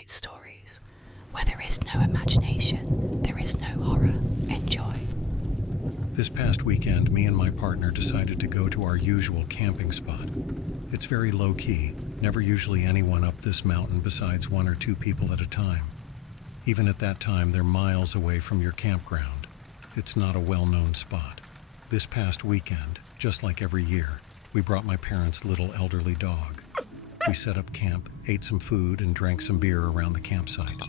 night stories. Where there is no imagination, there is no horror. Enjoy. This past weekend, me and my partner decided to go to our usual camping spot. It's very low-key, never usually anyone up this mountain besides one or two people at a time. Even at that time, they're miles away from your campground. It's not a well-known spot. This past weekend, just like every year, we brought my parents' little elderly dog. We set up camp, ate some food, and drank some beer around the campsite.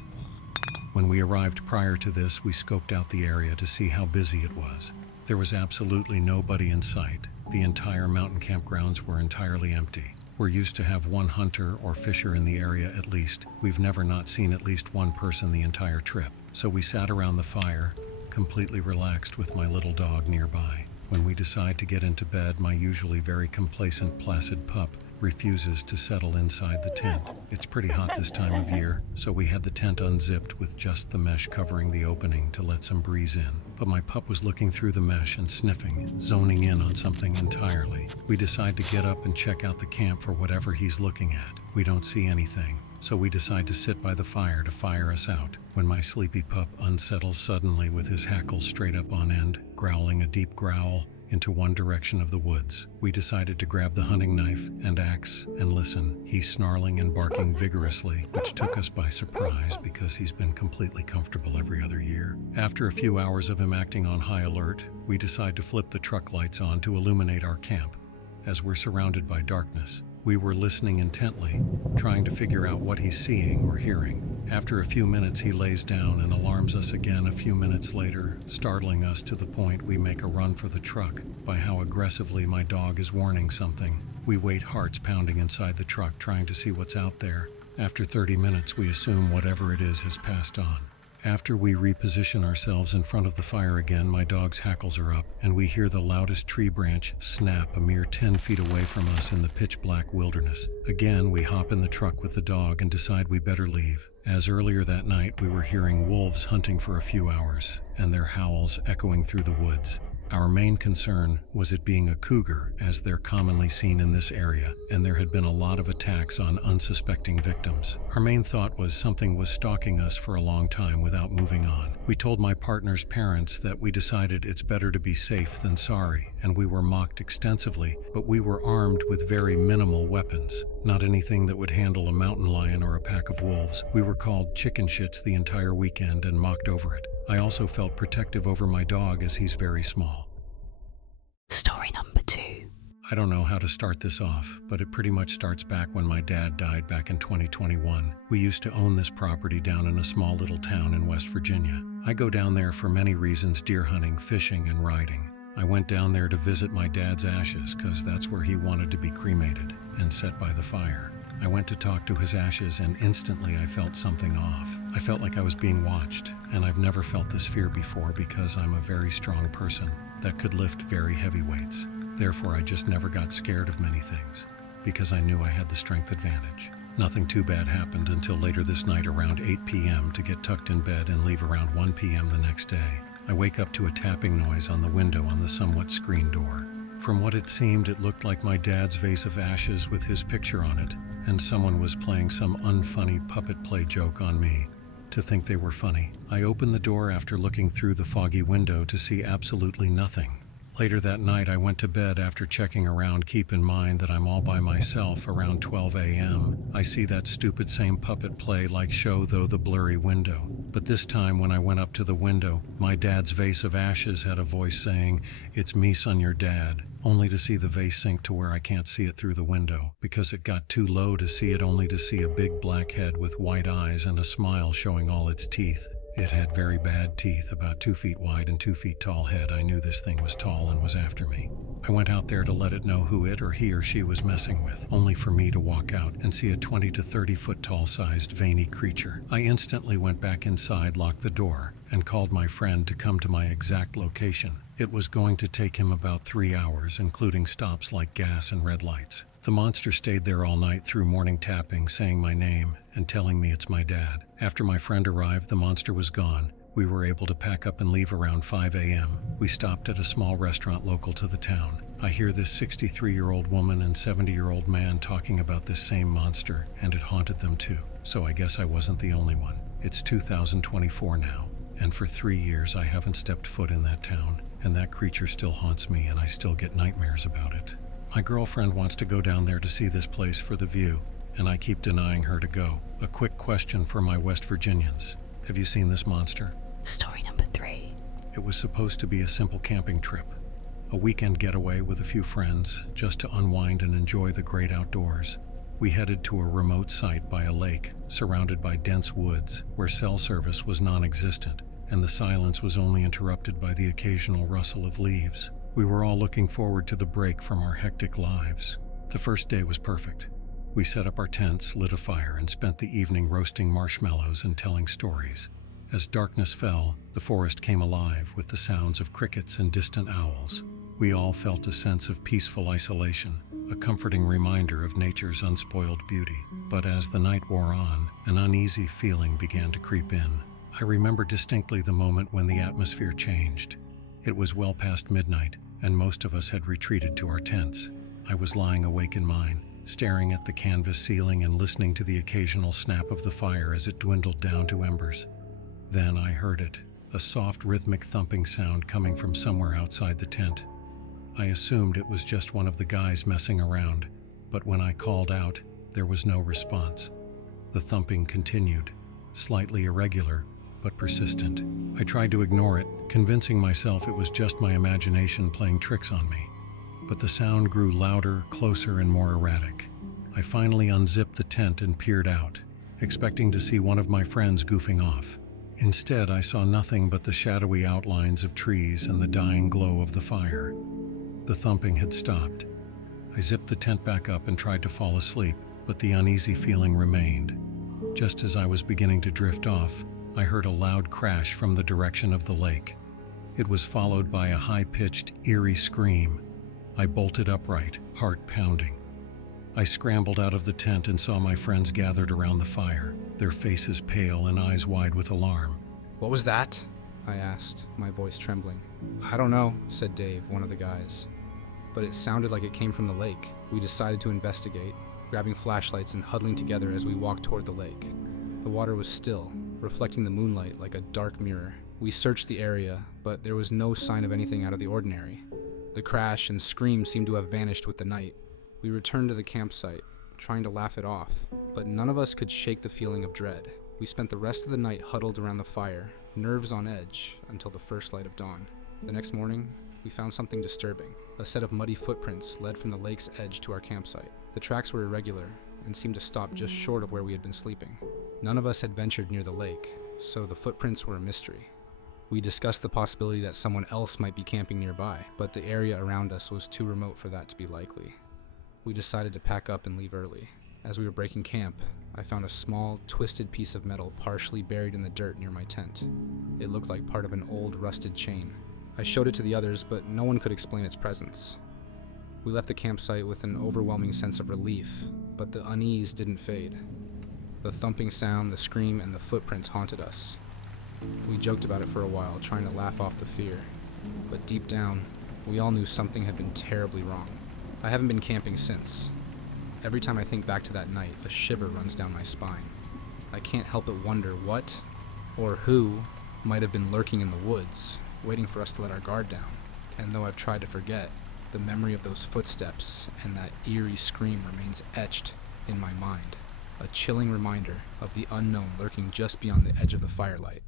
When we arrived prior to this, we scoped out the area to see how busy it was. There was absolutely nobody in sight. The entire mountain campgrounds were entirely empty. We're used to have one hunter or fisher in the area at least. We've never not seen at least one person the entire trip. So we sat around the fire, completely relaxed with my little dog nearby. When we decide to get into bed, my usually very complacent, placid pup refuses to settle inside the tent. It's pretty hot this time of year, so we had the tent unzipped with just the mesh covering the opening to let some breeze in. But my pup was looking through the mesh and sniffing, zoning in on something entirely. We decide to get up and check out the camp for whatever he's looking at. We don't see anything, so we decide to sit by the fire to fire us out. When my sleepy pup unsettles suddenly with his hackles straight up on end, growling a deep growl into one direction of the woods, we decided to grab the hunting knife and axe and listen. He's snarling and barking vigorously, which took us by surprise because he's been completely comfortable every other year. After a few hours of him acting on high alert, we decide to flip the truck lights on to illuminate our camp. As we're surrounded by darkness, we were listening intently, trying to figure out what he's seeing or hearing. After a few minutes, he lays down and alarms us again a few minutes later, startling us to the point we make a run for the truck by how aggressively my dog is warning something. We wait, hearts pounding inside the truck, trying to see what's out there. After 30 minutes, we assume whatever it is has passed on. After we reposition ourselves in front of the fire again, my dog's hackles are up, and we hear the loudest tree branch snap a mere 10 feet away from us in the pitch-black wilderness. Again, we hop in the truck with the dog and decide we better leave, as earlier that night we were hearing wolves hunting for a few hours, and their howls echoing through the woods. Our main concern was it being a cougar, as they're commonly seen in this area, and there had been a lot of attacks on unsuspecting victims. Our main thought was something was stalking us for a long time without moving on. We told my partner's parents that we decided it's better to be safe than sorry, and we were mocked extensively, but we were armed with very minimal weapons. Not anything that would handle a mountain lion or a pack of wolves. We were called chicken shits the entire weekend and mocked over it. I also felt protective over my dog as he's very small. Story number 2. I don't know how to start this off, but it pretty much starts back when my dad died back in 2021. We used to own this property down in a small little town in West Virginia. I go down there for many reasons: deer hunting, fishing, and riding. I went down there to visit my dad's ashes because that's where he wanted to be cremated and set by the fire. I went to talk to his ashes and instantly I felt something off. I felt like I was being watched, and I've never felt this fear before because I'm a very strong person that could lift very heavy weights. Therefore, I just never got scared of many things because I knew I had the strength advantage. Nothing too bad happened until later this night around 8 p.m. to get tucked in bed and leave around 1 p.m. the next day. I wake up to a tapping noise on the window on the somewhat screened door. From what it seemed, it looked like my dad's vase of ashes with his picture on it, and someone was playing some unfunny puppet play joke on me. To think they were funny, I opened the door after looking through the foggy window to see absolutely nothing. Later that night, I went to bed after checking around. Keep in mind that I'm all by myself around 12 a.m. I see that stupid same puppet play like show though the blurry window. But this time when I went up to the window, my dad's vase of ashes had a voice saying, "It's me, son, your dad," only to see the vase sink to where I can't see it through the window because it got too low to see it, only to see a big black head with white eyes and a smile showing all its teeth. It had very bad teeth, about 2 feet wide and 2 feet tall head. I knew this thing was tall and was after me. I went out there to let it know who it or he or she was messing with, only for me to walk out and see a 20 to 30 foot tall sized veiny creature. I instantly went back inside, locked the door, and called my friend to come to my exact location. It was going to take him about 3 hours, including stops like gas and red lights. The monster stayed there all night through morning tapping, saying my name and telling me it's my dad. After my friend arrived, the monster was gone, We were able to pack up and leave around 5 a.m. We stopped at a small restaurant local to the town. I hear this 63-year-old woman and 70-year-old man talking about this same monster, and it haunted them too. So I guess I wasn't the only one. It's 2024 now, and for 3 years I haven't stepped foot in that town, and that creature still haunts me and I still get nightmares about it. My girlfriend wants to go down there to see this place for the view, and I keep denying her to go. A quick question for my West Virginians. Have you seen this monster? Story number 3. It was supposed to be a simple camping trip. A weekend getaway with a few friends, just to unwind and enjoy the great outdoors. We headed to a remote site by a lake, surrounded by dense woods, where cell service was non-existent, and the silence was only interrupted by the occasional rustle of leaves. We were all looking forward to the break from our hectic lives. The first day was perfect. We set up our tents, lit a fire, and spent the evening roasting marshmallows and telling stories. As darkness fell, the forest came alive with the sounds of crickets and distant owls. We all felt a sense of peaceful isolation, a comforting reminder of nature's unspoiled beauty. But as the night wore on, an uneasy feeling began to creep in. I remember distinctly the moment when the atmosphere changed. It was well past midnight, and most of us had retreated to our tents. I was lying awake in mine, staring at the canvas ceiling and listening to the occasional snap of the fire as it dwindled down to embers. Then I heard it, a soft rhythmic thumping sound coming from somewhere outside the tent. I assumed it was just one of the guys messing around, but when I called out, there was no response. The thumping continued, slightly irregular, but persistent. I tried to ignore it, convincing myself it was just my imagination playing tricks on me. But the sound grew louder, closer, and more erratic. I finally unzipped the tent and peered out, expecting to see one of my friends goofing off. Instead, I saw nothing but the shadowy outlines of trees and the dying glow of the fire. The thumping had stopped. I zipped the tent back up and tried to fall asleep, but the uneasy feeling remained. Just as I was beginning to drift off, I heard a loud crash from the direction of the lake. It was followed by a high-pitched, eerie scream. I bolted upright, heart pounding. I scrambled out of the tent and saw my friends gathered around the fire, their faces pale and eyes wide with alarm. "What was that?" I asked, my voice trembling. "I don't know," said Dave, one of the guys. But it sounded like it came from the lake. We decided to investigate, grabbing flashlights and huddling together as we walked toward the lake. The water was still, reflecting the moonlight like a dark mirror. We searched the area, but there was no sign of anything out of the ordinary. The crash and scream seemed to have vanished with the night. We returned to the campsite, trying to laugh it off, but none of us could shake the feeling of dread. We spent the rest of the night huddled around the fire, nerves on edge, until the first light of dawn. The next morning, we found something disturbing. A set of muddy footprints led from the lake's edge to our campsite. The tracks were irregular and seemed to stop just short of where we had been sleeping. None of us had ventured near the lake, so the footprints were a mystery. We discussed the possibility that someone else might be camping nearby, but the area around us was too remote for that to be likely. We decided to pack up and leave early. As we were breaking camp, I found a small, twisted piece of metal partially buried in the dirt near my tent. It looked like part of an old, rusted chain. I showed it to the others, but no one could explain its presence. We left the campsite with an overwhelming sense of relief, but the unease didn't fade. The thumping sound, the scream, and the footprints haunted us. We joked about it for a while, trying to laugh off the fear, but deep down, we all knew something had been terribly wrong. I haven't been camping since. Every time I think back to that night, a shiver runs down my spine. I can't help but wonder what, or who, might have been lurking in the woods, waiting for us to let our guard down. And though I've tried to forget, the memory of those footsteps and that eerie scream remains etched in my mind, a chilling reminder of the unknown lurking just beyond the edge of the firelight.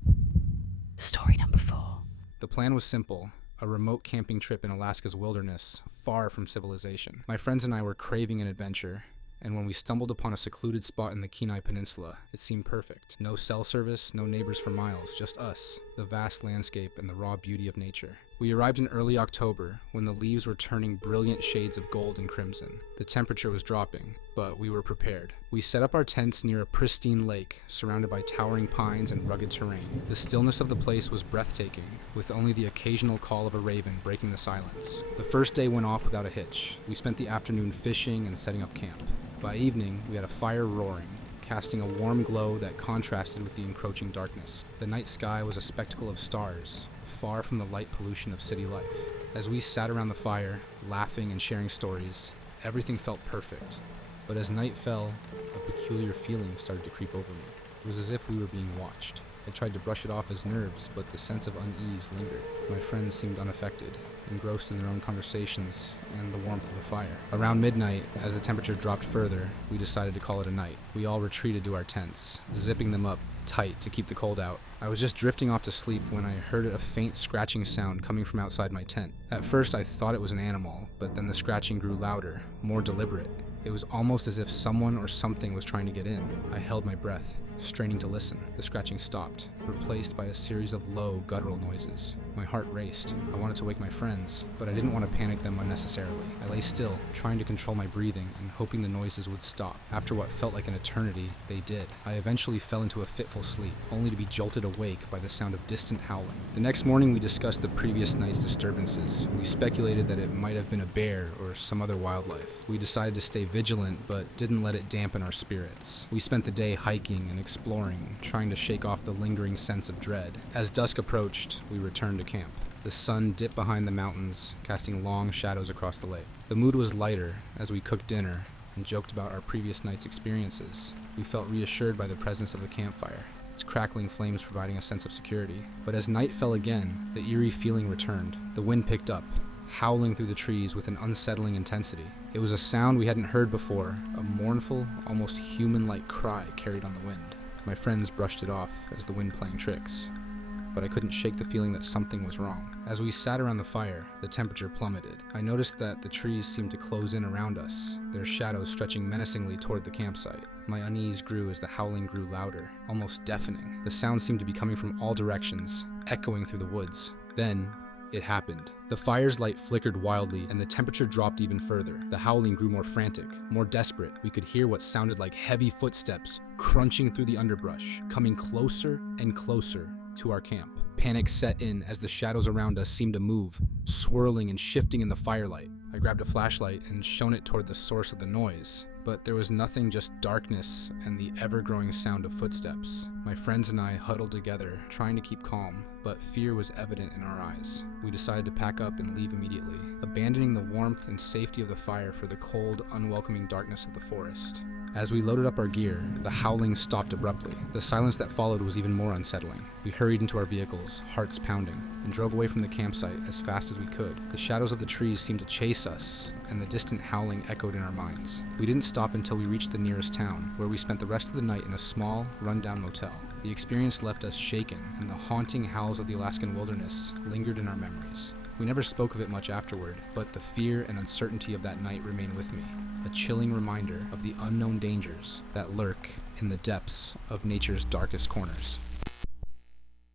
Story number 4. The plan was simple. A remote camping trip in Alaska's wilderness, far from civilization. My friends and I were craving an adventure, and when we stumbled upon a secluded spot in the Kenai Peninsula, it seemed perfect. No cell service, no neighbors for miles, just us, the vast landscape, and the raw beauty of nature. We arrived in early October, when the leaves were turning brilliant shades of gold and crimson. The temperature was dropping, but we were prepared. We set up our tents near a pristine lake, surrounded by towering pines and rugged terrain. The stillness of the place was breathtaking, with only the occasional call of a raven breaking the silence. The first day went off without a hitch. We spent the afternoon fishing and setting up camp. By evening, we had a fire roaring, casting a warm glow that contrasted with the encroaching darkness. The night sky was a spectacle of stars, far from the light pollution of city life. As we sat around the fire, laughing and sharing stories, everything felt perfect. But as night fell, a peculiar feeling started to creep over me. It was as if we were being watched. I tried to brush it off as nerves, but the sense of unease lingered. My friends seemed unaffected, engrossed in their own conversations and the warmth of the fire. Around midnight, as the temperature dropped further, we decided to call it a night. We all retreated to our tents, zipping them up tight to keep the cold out. I was just drifting off to sleep when I heard a faint scratching sound coming from outside my tent. At first I thought it was an animal, but then the scratching grew louder, more deliberate. It was almost as if someone or something was trying to get in. I held my breath, straining to listen. The scratching stopped, replaced by a series of low, guttural noises. My heart raced. I wanted to wake my friends, but I didn't want to panic them unnecessarily. I lay still, trying to control my breathing and hoping the noises would stop. After what felt like an eternity, they did. I eventually fell into a fitful sleep, only to be jolted awake by the sound of distant howling. The next morning, we discussed the previous night's disturbances. We speculated that it might have been a bear or some other wildlife. We decided to stay vigilant, but didn't let it dampen our spirits. We spent the day hiking and exploring, trying to shake off the lingering sense of dread. As dusk approached, we returned to camp. The sun dipped behind the mountains, casting long shadows across the lake. The mood was lighter as we cooked dinner and joked about our previous night's experiences. We felt reassured by the presence of the campfire, its crackling flames providing a sense of security. But as night fell again, the eerie feeling returned. The wind picked up, howling through the trees with an unsettling intensity. It was a sound we hadn't heard before, a mournful, almost human-like cry carried on the wind. My friends brushed it off as the wind playing tricks, but I couldn't shake the feeling that something was wrong. As we sat around the fire, the temperature plummeted. I noticed that the trees seemed to close in around us, their shadows stretching menacingly toward the campsite. My unease grew as the howling grew louder, almost deafening. The sound seemed to be coming from all directions, echoing through the woods. Then, it happened. The fire's light flickered wildly, and the temperature dropped even further. The howling grew more frantic, more desperate. We could hear what sounded like heavy footsteps crunching through the underbrush, coming closer and closer to our camp. Panic set in as the shadows around us seemed to move, swirling and shifting in the firelight. I grabbed a flashlight and shone it toward the source of the noise, but there was nothing, just darkness and the ever-growing sound of footsteps. My friends and I huddled together, trying to keep calm, but fear was evident in our eyes. We decided to pack up and leave immediately, abandoning the warmth and safety of the fire for the cold, unwelcoming darkness of the forest. As we loaded up our gear, the howling stopped abruptly. The silence that followed was even more unsettling. We hurried into our vehicles, hearts pounding, and drove away from the campsite as fast as we could. The shadows of the trees seemed to chase us, and the distant howling echoed in our minds. We didn't stop until we reached the nearest town, where we spent the rest of the night in a small, run-down motel. The experience left us shaken, and the haunting howls of the Alaskan wilderness lingered in our memories. We never spoke of it much afterward, but the fear and uncertainty of that night remain with me, a chilling reminder of the unknown dangers that lurk in the depths of nature's darkest corners.